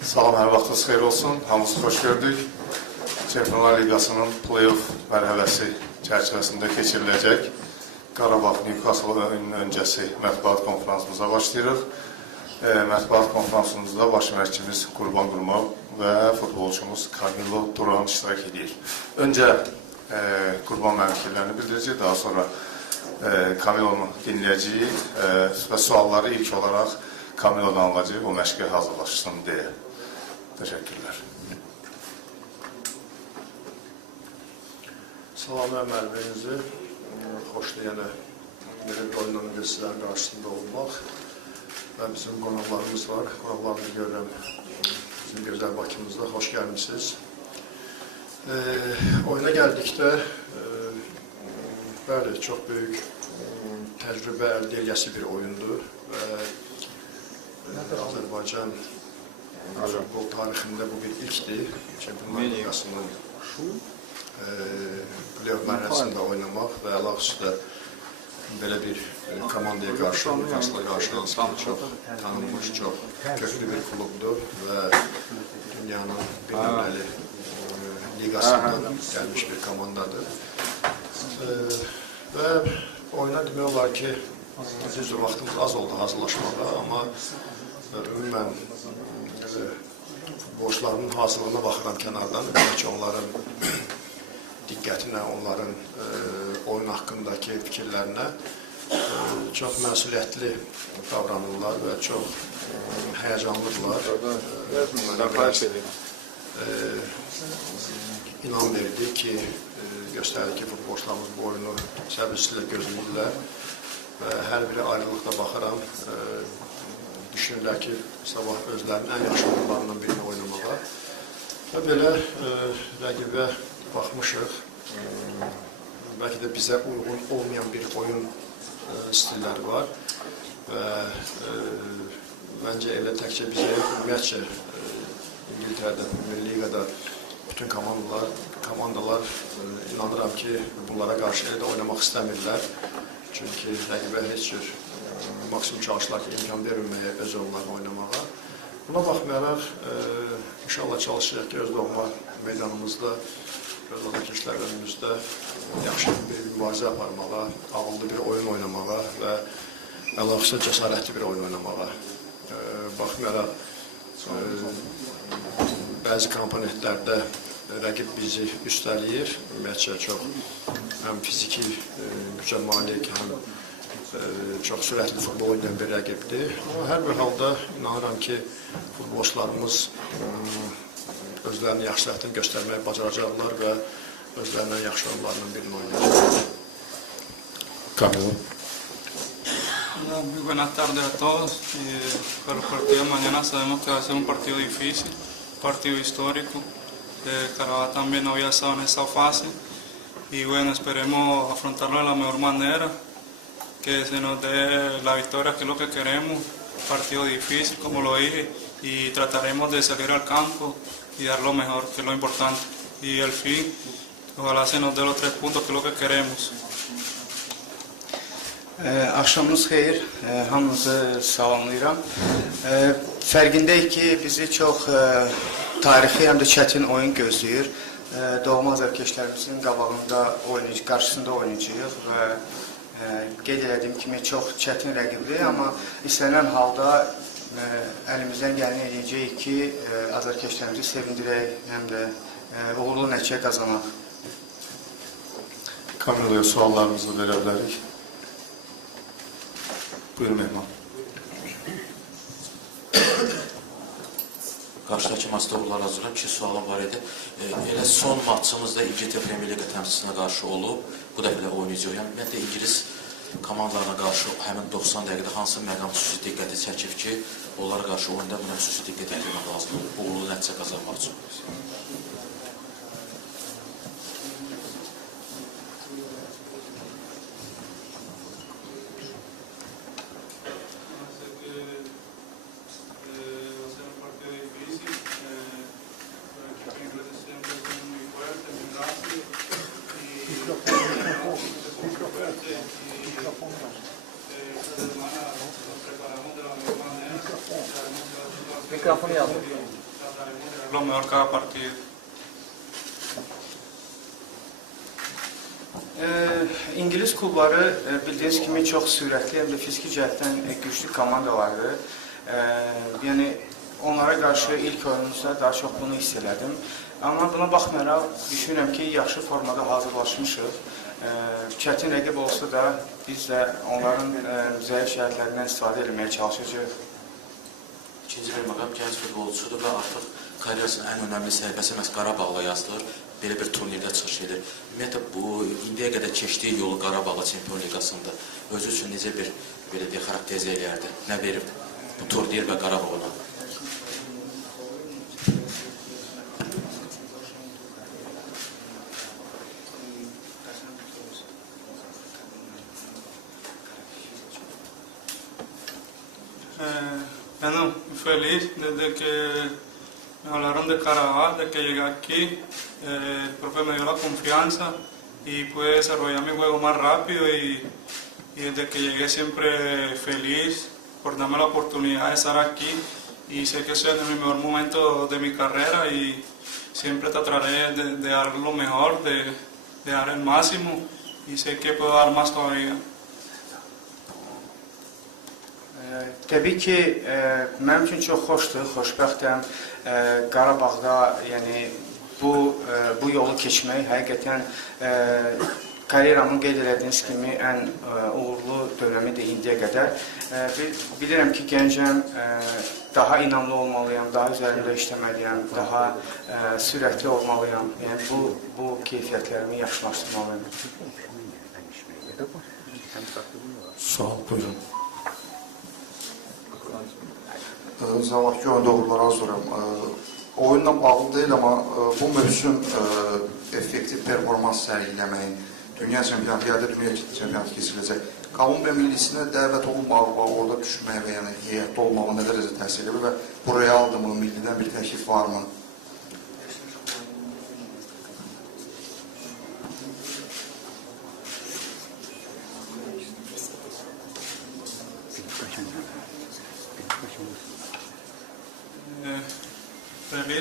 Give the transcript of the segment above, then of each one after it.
Salam, hər vaxtınız xeyir olsun. Hamınızı xoş gördük. Çempionlar Liqasının play-off mərhələsi çərçivəsində keçiriləcək Qarabağ-Newcastle oyunun öncəsi mətbuat konferansımıza başlayırıq. Mətbuat konferansımızda baş məşqçimiz Qurban Qurmov və futbolçumuz Camilo Duran iştirak edir. Öncə Qurban mənim fikirlərini bildirəcək, daha sonra Camilonu dinləyəcəyik və sualları ilk olaraq Camilo'dan alacaq, o məşqə hazırlaşsın deyə. Təşəkkürlər. Salam müəlliminizi, xoşdur yenə belə bir oyundan öncə sizlərin qarşısında olmaq və bizim qonaqlarımız var. Qonaqlarımızı görürəm bizim gözəl Bakımızda. Xoş gəlmişsiniz. Oyuna gəldikdə bəli, çox böyük təcrübə əldə edəsi bir oyundur və Azərbaycan futbol tarixində bu bir ilkdir. Çempionlar Liqasının play-off mərhələsində oynamaq və əlaqədə belə bir komandaya qarşı, Newcastle-a qarşı çox tanınmış, çox köklü bir klubdur və dünyanın bir nömrəli liqasından gəlmiş bir komandadır. Və oyuna demək olar ki, düzdür, vaxtımız az oldu hazırlaşmağa, amma ümumən futbolçuların hazırlığına baxıram kənardan, ki onların diqqətinə, onların oyun haqqındakı fikirlərinə çox məsuliyyətli davranırlar və çox həyəcanlıdırlar. İnam verdi ki, göstərdi ki, futbolçularımız bu oyunu səbirsizlə gözləyirlər və hər biri ayrılıqda baxıram. Düşünürlər ki, sabah özlərinin ən yaxşı oyunlarından birini oynamağa və belə rəqibə baxmışıq. Bəlkə də bizə uyğun olmayan bir oyun stilləri var və məncə elə təkcə bizə, ümumiyyətcə İngiltərədə, Milli Liqada bütün komandalar inanıram ki, bunlara qarşı elə də oynamaq istəmirlər. Çünki rəqibə heç cür maksimum çalışırlar ki, imkan verilməyə öz oyunlarını oynamağa. Buna baxmayaraq, inşallah çalışacaq ki, öz doğma meydanımızda, öz adakişlər önümüzdə yaxşı bir mübarizə aparmağa, ağıllı bir oyun oynamağa və əlaqəsə cəsarətli bir oyun oynamağa. Baxmayaraq, bəzi komponentlərdə rəqib bizi üstələyir, ümumiyyətcə çox həm fiziki gücə malik, həm çox sürətli futbol oynayan bir rəqibdir. Amma hər bir halda inanıram ki, futbolçularımız özlərinin yaxşılığını göstərməyi bacaracaqlar və özlərinin yaxşı oyunlarından birini oynayacaqlar. Camilo. Muy buenas tardes a todos. Para el partido de mañana sabemos que va a ser un partido difícil, un partido histórico. Carabao también no había estado en esta fase y bueno, esperemos afrontarlo de la mejor manera, que se nos dé la victoria, que es lo que queremos, un partido difícil como lo dije, y trataremos de salir al campo y dar lo mejor, que es lo importante, y al fin ojalá se nos dé los 3 puntos, que es lo que queremos. Axşamınız xeyir, hamınızı salamlayıram. Fərqindəyik ki, bizi çox tarixi, həm də çətin oyun gözləyir. Doğma azərkeşlərimizin qarşısında oynayacağıq və qeyd edədiyim kimi çox çətin rəqibdir, amma istənilən halda əlimizdən gələni edəcəyik ki, azərkeşlərimizi sevindirək, həm də uğurlu nəticə qazanaq. Camilo'ya suallarımızı verə bilərik. Buyurun Mehman. Qarşıdakı maçda uğurlar hazırlayım. 2 sualım var idi. Elə son maçımızda İngiltərə Premyer Liqa təmsilçisinə qarşı olub. Bu dəfə də oynayacaq. Yəni, ümumiyyətlə, İngilis komandalarına qarşı həmin 90 dəqiqədə hansı məqam xüsusi diqqəti çəkib ki, onlara qarşı oyunda buna xüsusi diqqət etmək lazımdır. Uğurlu nəticə qazanmaq üçün. Mikrofonu yazın. lo mejor cada partido. İngilis klubları bildiyiniz kimi çox sürətli, həm də fiziki cəhətdən güclü komandalardır. Yəni onlara qarşı ilk oyunumuzda daha çox bunu hiss elədim. Amma buna baxmayaraq düşünürəm ki, yaxşı formada hazırlaşmışıq. Çətin rəqib olsa da biz də onların zəif şəhərlərindən istifadə etməyə çalışacağıq. İkinci bir məqam gənc futbolçudur və artıq karyerasının ən önəmli səhifəsi məhz Qarabağla yazılır. Belə bir turnirdə çıxış edir. Ümumiyyətlə bu indiyə qədər keçdiyi yolu Qarabağla Çempion Liqasında özü üçün necə bir belə deyə xarakterizə eləyərdi? Nə verirdi bu turnir və Qarabağ ona? Bueno, muy feliz desde que me hablaron de Carabao, de que llegué aquí, el profe me dio la confianza y pude desarrollar mi juego más rápido y desde que llegué siempre feliz por darme la oportunidad de estar aquí y sé que estoy en mi mejor momento de mi carrera y siempre trataré de dar lo mejor, de dar el máximo y sé que puedo dar más todavía. Təbii ki, mənim üçün çox xoşdur, xoşbəxtəm. Qarabağda yəni bu yolu keçmək həqiqətən karyeramın qeyd elədiyiniz kimi ən uğurlu dönəmidir indiyə qədər. Bilirəm ki, gəncəm, daha inamlı olmalıyam, daha üzərində işləməliyəm, daha sürətli olmalıyam. Yəni bu keyfiyyətlərimi yaxşılaşdırmalıyım. Sual, buyurun. Zavahki oyunda uğurlar arzulayıram. Oyunla bağlı deyil, amma bu mövsüm effektiv performans sərgiləməyin, dünya çempionatı, dünya çempionatı keçiriləcək. Kolumbiya millisinə dəvət olunmağı, orada düşməyə və yəni heyətdə olmağı nə dərəcə təsir edir və buraya aldımı, millidən bir təklif varmı?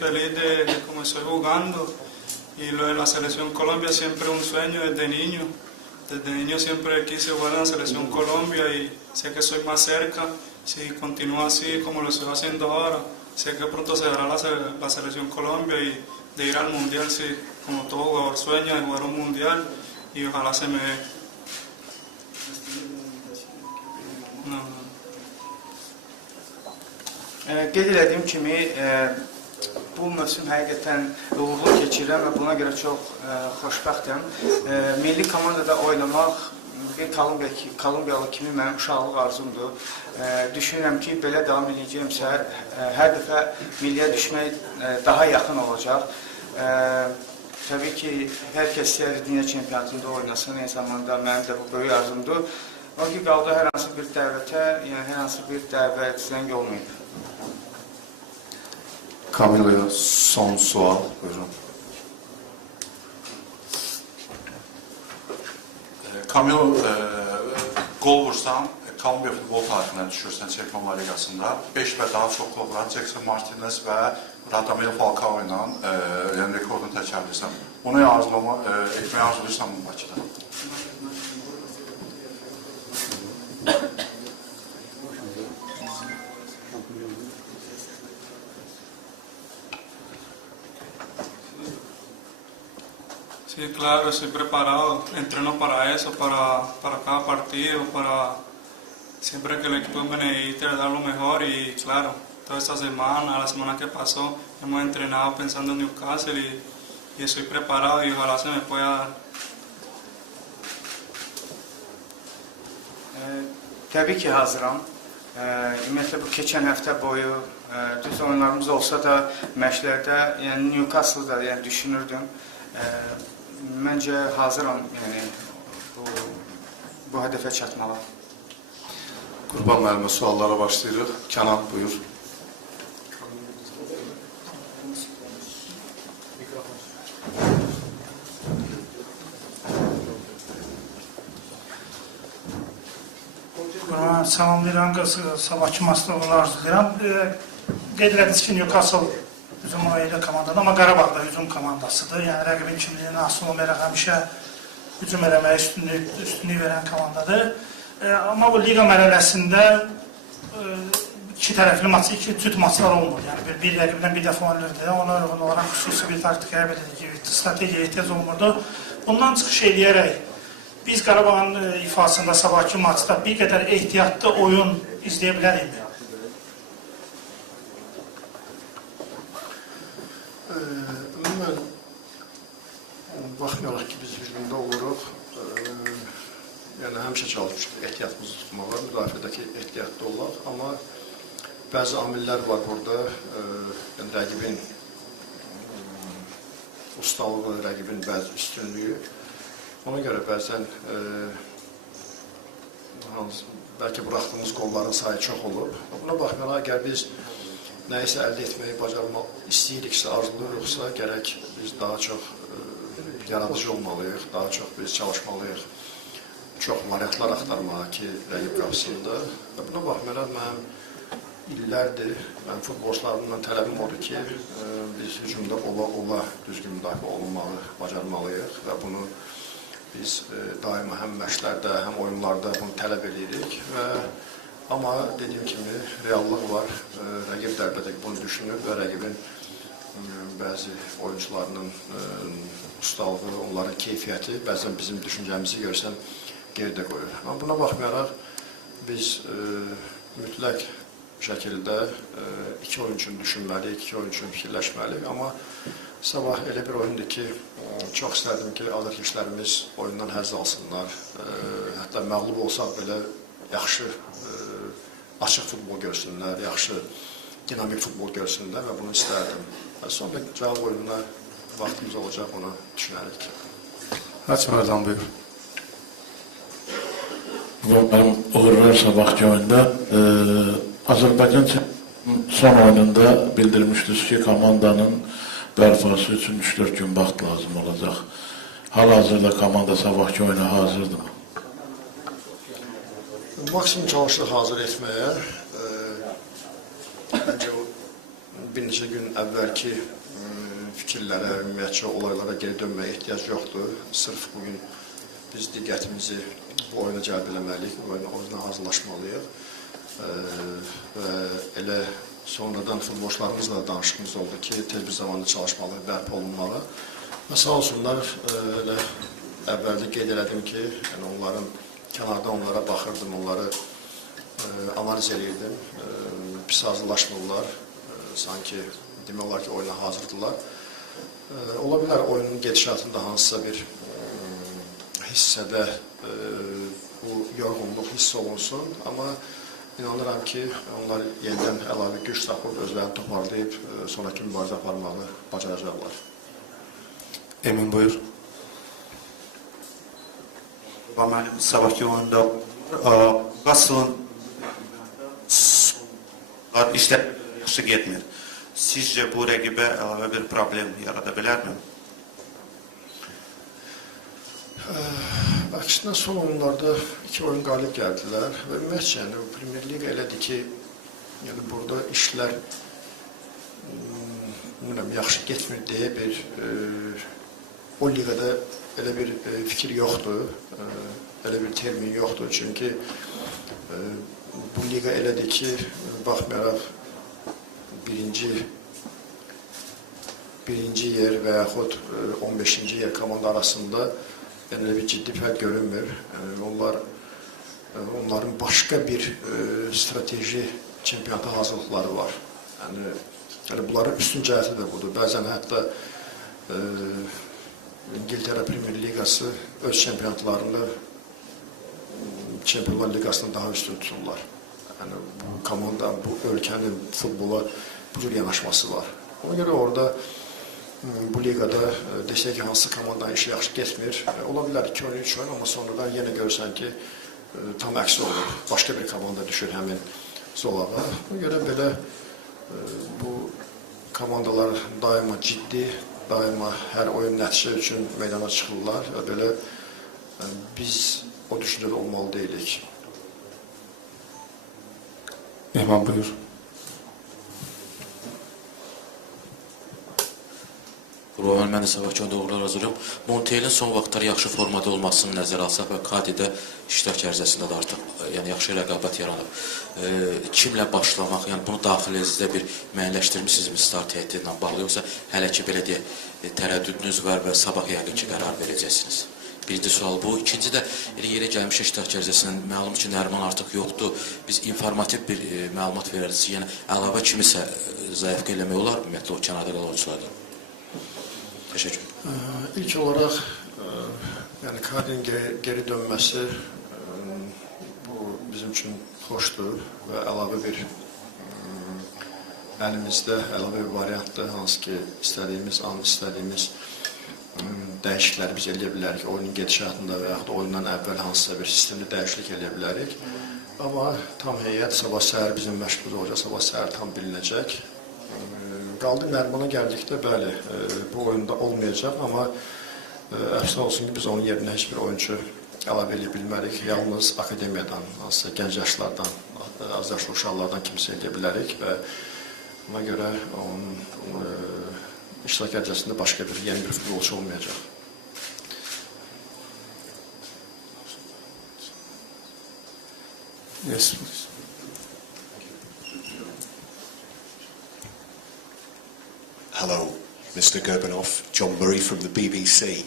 Feliz de cómo estoy jugando y lo de la selección Colombia siempre un sueño desde niño. Desde niño siempre quise jugar en la selección Colombia y sé que soy más cerca. Si continúo así como lo estoy haciendo ahora, sé que pronto se dará la selección Colombia y de ir al mundial, sí, como todo jugador sueña de jugar un mundial y ojalá se me dé. Qeyd elədiyim kimi, bu mövsüm həqiqətən uğurlu keçirirəm və buna görə çox xoşbəxtəm. Milli komandada oynamaq bir Kolumbiyalı kimi mənim uşaqlıq arzumdur. Düşünürəm ki, belə davam edəcəyimsə, hər dəfə milliyə düşmək daha yaxın olacaq. Təbii ki, hər kəs istəyir dünya çempionatında oynasın, eyni zamanda mənim də bu böyük arzumdur. O ki, qaldı hər hansı bir dəvətə, yəni hər hansı bir dəvət zəng olmayıb. Camilo'ya son sual, buyurun. Camilo, gol vursan, Kolumbiya futbol tarixinə düşürsən Çempionlar Liqasında. 5 və daha çox gol vuran Jackson Martinez və Radamel Falcao ilə rekordunu təkərləyirsən. Bunu etməyə arzulayırsan mı Bakıda? Sí, claro, estoy preparado, entreno para eso, para cada partido, para siempre que el equipo me necesite dar lo mejor y claro, toda esta semana, la semana que pasó, hemos entrenado pensando en Newcastle y estoy preparado y ojalá se me pueda dar. Təbii ki, hazıram. Ümumiyyətlə, bu keçən həftə boyu düz oyunlarımız olsa da məşqlərdə, yəni Newcastle-da düşünürdüm. Məncə hazıram, yəni bu hədəfə çatmalı. Qurban müəllimə suallara başlayırıq. Kənan, buyur. Salamlayıram, sabahki maçda arzulayıram. Qeyd elədiniz ki, Newcastle hücum oynayan komandadır, amma Qarabağ da hücum komandasıdır. Yəni rəqibin kimliyinə asılı olmayaraq həmişə hücum eləməyə üstünlük verən komandadır. Amma bu liqa mərhələsində iki tərəfli maçı, iki cüt maçlar olmur. Yəni bir rəqibdən bir dəfə oynanırdı. Ona uyğun olaraq xüsusi bir taktikaya strategiya ehtiyac olmurdu. Bundan çıxış edərək biz Qarabağın ifasında sabahki maçda bir qədər ehtiyatlı oyun izləyə bilərikmi? Ümumən, baxmayaraq ki, biz hücumda oluruq, yəni həmişə çalışmışıq ehtiyatımızı tutmağa, müdafiədəki ehtiyatlı olaq, amma bəzi amillər var burada, yəni rəqibin ustalığı, rəqibin bəzi üstünlüyü. Ona görə bəzən bəlkə buraxdığımız qolların sayı çox olub. Buna baxmayaraq, əgər biz nəyisə əldə etməyi bacarmaq istəyiriksə, arzuluruqsa, gərək biz daha çox yaradıcı olmalıyıq, daha çox biz çalışmalıyıq. Çox variantlar axtarmağa ki, rəqib qapısında. Buna baxmayaraq, mənim illərdir, mən futbolçularımdan tələbim odur ki, biz hücumda ola düzgün müdafiə olunmalı, bacarmalıyıq və bunu biz daima həm məşqlərdə, həm oyunlarda bunu tələb edirik. Amma dediyim kimi, reallıq var, rəqib də əlbəttə bunu düşünür və rəqibin bəzi oyuncularının ustalığı, onların keyfiyyəti bəzən bizim düşüncəmizi görsən geridə qoyur. Amma buna baxmayaraq, biz mütləq şəkildə iki oyun üçün düşünməliyik, iki oyun üçün fikirləşməliyik. Amma sabah elə bir oyundur ki, çox istərdim ki, azarkeşlərimiz oyundan həzz alsınlar. Hətta məğlub olsaq belə yaxşı, açıq futbol görsünlər, yaxşı, dinamik futbol görsünlər və bunu istərdim. Sonra cavab oyununa vaxtımız olacaq, ona düşünərik. Hakim Erdan buyur. Mənim uğurlar sabahki oyunda. Azərbaycan son oyununda bildirmişdiniz ki, komandanın bərpası üçün 3-4 gün vaxt lazım olacaq. Hal-hazırda komanda sabahki oyuna hazırdır mı? Maksimum çalışırıq hazır etməyə. Məncə bir neçə gün əvvəlki fikirlərə, ümumiyyətcə olaylara geri dönməyə ehtiyac yoxdur. Sırf bugün biz diqqətimizi bu oyuna cəlb eləməliyik, bu oyuna hazırlaşmalıyıq. Və elə sonradan futbolçularımızla danışığımız oldu ki, tez bir zamanda çalışmalı, bərpa olunmalı. Və sağ olsunlar, elə əvvəldə qeyd elədim ki, yəni onların kənardan onlara baxırdım, onları analiz edirdim. Pis hazırlaşmırlar, sanki demək olar ki, oyuna hazırdırlar. Ola bilər oyunun gedişatında hansısa bir hissədə bu yorğunluq hiss olunsun, amma İnanıram ki, onlar yenidən əlavə güc tapıb, özlərini toparlayıb, sonraki mübarizə aparmağı bacaracaqlar. Emin buyur. Mənim sabahki oyunda Qasılın işlər yaxşı getmir. Sizcə bu rəqibə əlavə bir problem yarada bilərmi? Əksinə son oyunlarda iki oyun qalib gəldilər və ümumiyyətcə, Premier Liga elədir ki, burada işlər yaxşı getmir deyə o liqada elə bir fikir yoxdur, elə bir termin yoxdur. Çünki bu liqa elədir ki, baxmayaraq birinci yer və yaxud 15-ci yer komanda arasında yəni bir ciddi fərq görünmür. Onların başqa bir strateji çempionata hazırlıqları var. Yəni bunların üstün cəhəti də budur. Bəzən hətta İngiltərə Premier Liqası öz çempionatlarını Çempionlar Liqasından daha üstün tuturlar. Yəni bu komanda, bu ölkənin futbola bu cür yanaşması var. Ona görə orada bu liqada desək ki, hansı komandanın işi yaxşı getmir. Ola bilər 2 oyun, 3 oyun, amma sonradan yenə görürsən ki, tam əksi olur. Başqa bir komanda düşür həmin zolağa. Ona görə belə bu komandalar daima ciddi, daima hər oyun nəticə üçün meydana çıxırlar və belə biz o düşüncədə olmalı deyilik. Mehman buyur. Roman, mən də sabahki doğrular hazırlayım. Monteilin son vaxtlar yaxşı formada olmasını nəzərə alsaq və Kadidə iştirak ərizəsində də artıq yəni yaxşı rəqabət yaranıb. Kimlə başlamaq, yəni bunu daxilinizdə bir müəyyənləşdirmisinizmi start heyəti ilə bağlı, yoxsa hələ ki belə deyək, tərəddüdünüz var və sabah yəqin ki qərar verəcəksiniz? Birinci sual bu. İkinci də yerə gəlmiş iştirak ərizəsindən məlum ki, Nəriman artıq yoxdur. Biz informativ bir məlumat verəriz. Yəni əlavə kimisə zəifqə eləmək olar ümumiyyətlə o kənarda qalan oyunçulardan? Təşəkkür. İlk olaraq, yəni Kadinin geri dönməsi bu bizim üçün xoşdur və əlavə bir əlimizdə əlavə bir variantdır, hansı ki istədiyimiz an, istədiyimiz dəyişiklikləri biz eləyə bilərik. Oyunun gedişatında və yaxud da oyundan əvvəl hansısa bir sistemli dəyişiklik eləyə bilərik. Amma tam heyət sabah səhər bizim məşğul olacaq, sabah səhər tam bilinəcək. Qaldı Nərimana gəldikdə, bəli, bu oyunda olmayacaq, amma əfsanə olsun ki, biz onun yerinə heç bir oyuncu əlavə edə bilmərik. Yalnız akademiyadan, hansısa gənc yaşlardan, az yaşlı uşaqlardan kimsə edə bilərik və ona görə onun iştirak ərizəsində başqa bir yeni bir futbolçu olmayacaq. Yes, please. Hello, Mr. Gerbanoff, John Murray from the BBC.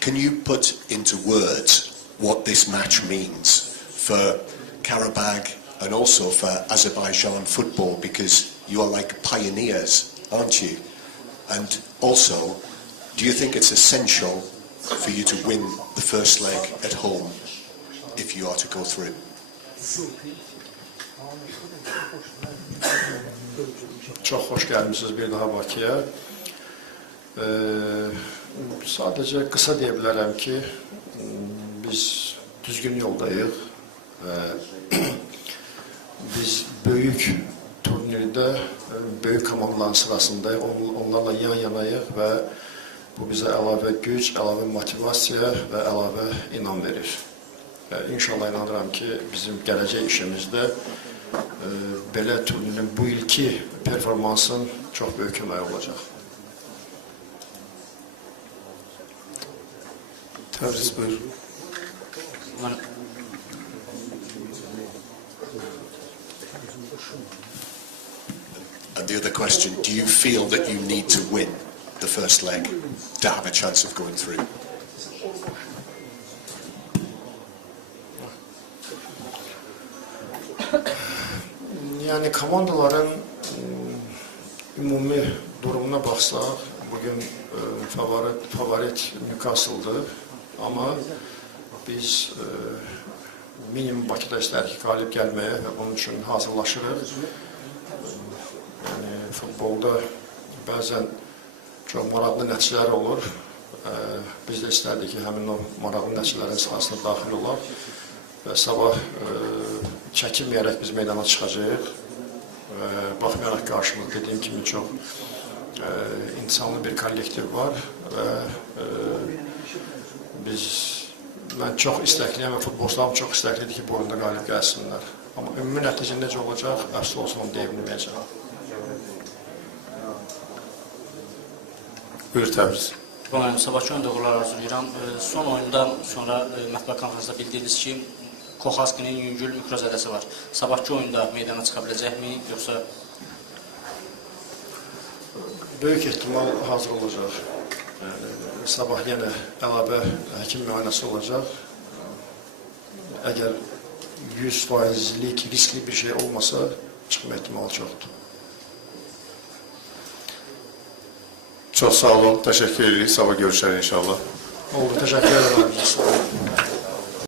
Can you put into words what this match means for Karabakh and also for Azerbaijan football, because you are like pioneers, aren't you? And also, do you think it's essential for you to win the first leg at home if you are to go through? Çox xoş gəlmişsiniz bir daha Bakıya. Sadəcə qısa deyə bilərəm ki, biz düzgün yoldayıq. Biz böyük turnirdə, böyük komandaların sırasındayıq, onlarla yan-yanayıq və bu bizə əlavə güc, əlavə motivasiya və əlavə inam verir. İnşallah inanıram ki, bizim gələcək işimizdə belə turnirin bu ilki performansın çox böyük köməyi olacaq. Təbriz, buyur. And the other question, do you feel that you need to win the first leg to have a chance of going through? Yəni komandaların ümumi durumuna baxsaq, bugün favorit Newcastle-dır. Amma biz minimum Bakıda istərik qalib gəlməyə və bunun üçün hazırlaşırıq. Yəni futbolda bəzən çox maraqlı nəticələr olur. Biz də istərdik ki, həmin o maraqlı nəticələrin sahasına daxil olaq və sabah çəkinməyərək biz meydana çıxacağıq. Baxmayaraq qarşımızda dediyim kimi çox insanlı bir kollektiv var və mən çox istəkliyəm və futbolçularım çox istəklidir ki, bu oyunda qalib gəlsinlər. Amma ümumi nəticə necə olacaq, əfsus olsun onu deyə bilməyəcəm. Buyur Təbriz. Sabahki oyunda uğurlar arzulayıram. Son oyundan sonra mətbuat konferansında bildirdiniz ki, Koxaskinin yüngül mikrozədəsi var. Sabahki oyunda meydana çıxa biləcəkmi, yoxsa? Böyük ehtimal hazır olacaq. Sabah yenə əlavə həkim müayinəsi olacaq. Əgər 100%lik riskli bir şey olmasa, çıxma ehtimalı çoxdur. Çox sağ olun, təşəkkür edirik. Sabah görüşərik inşallah. Oldu, təşəkkür ederim.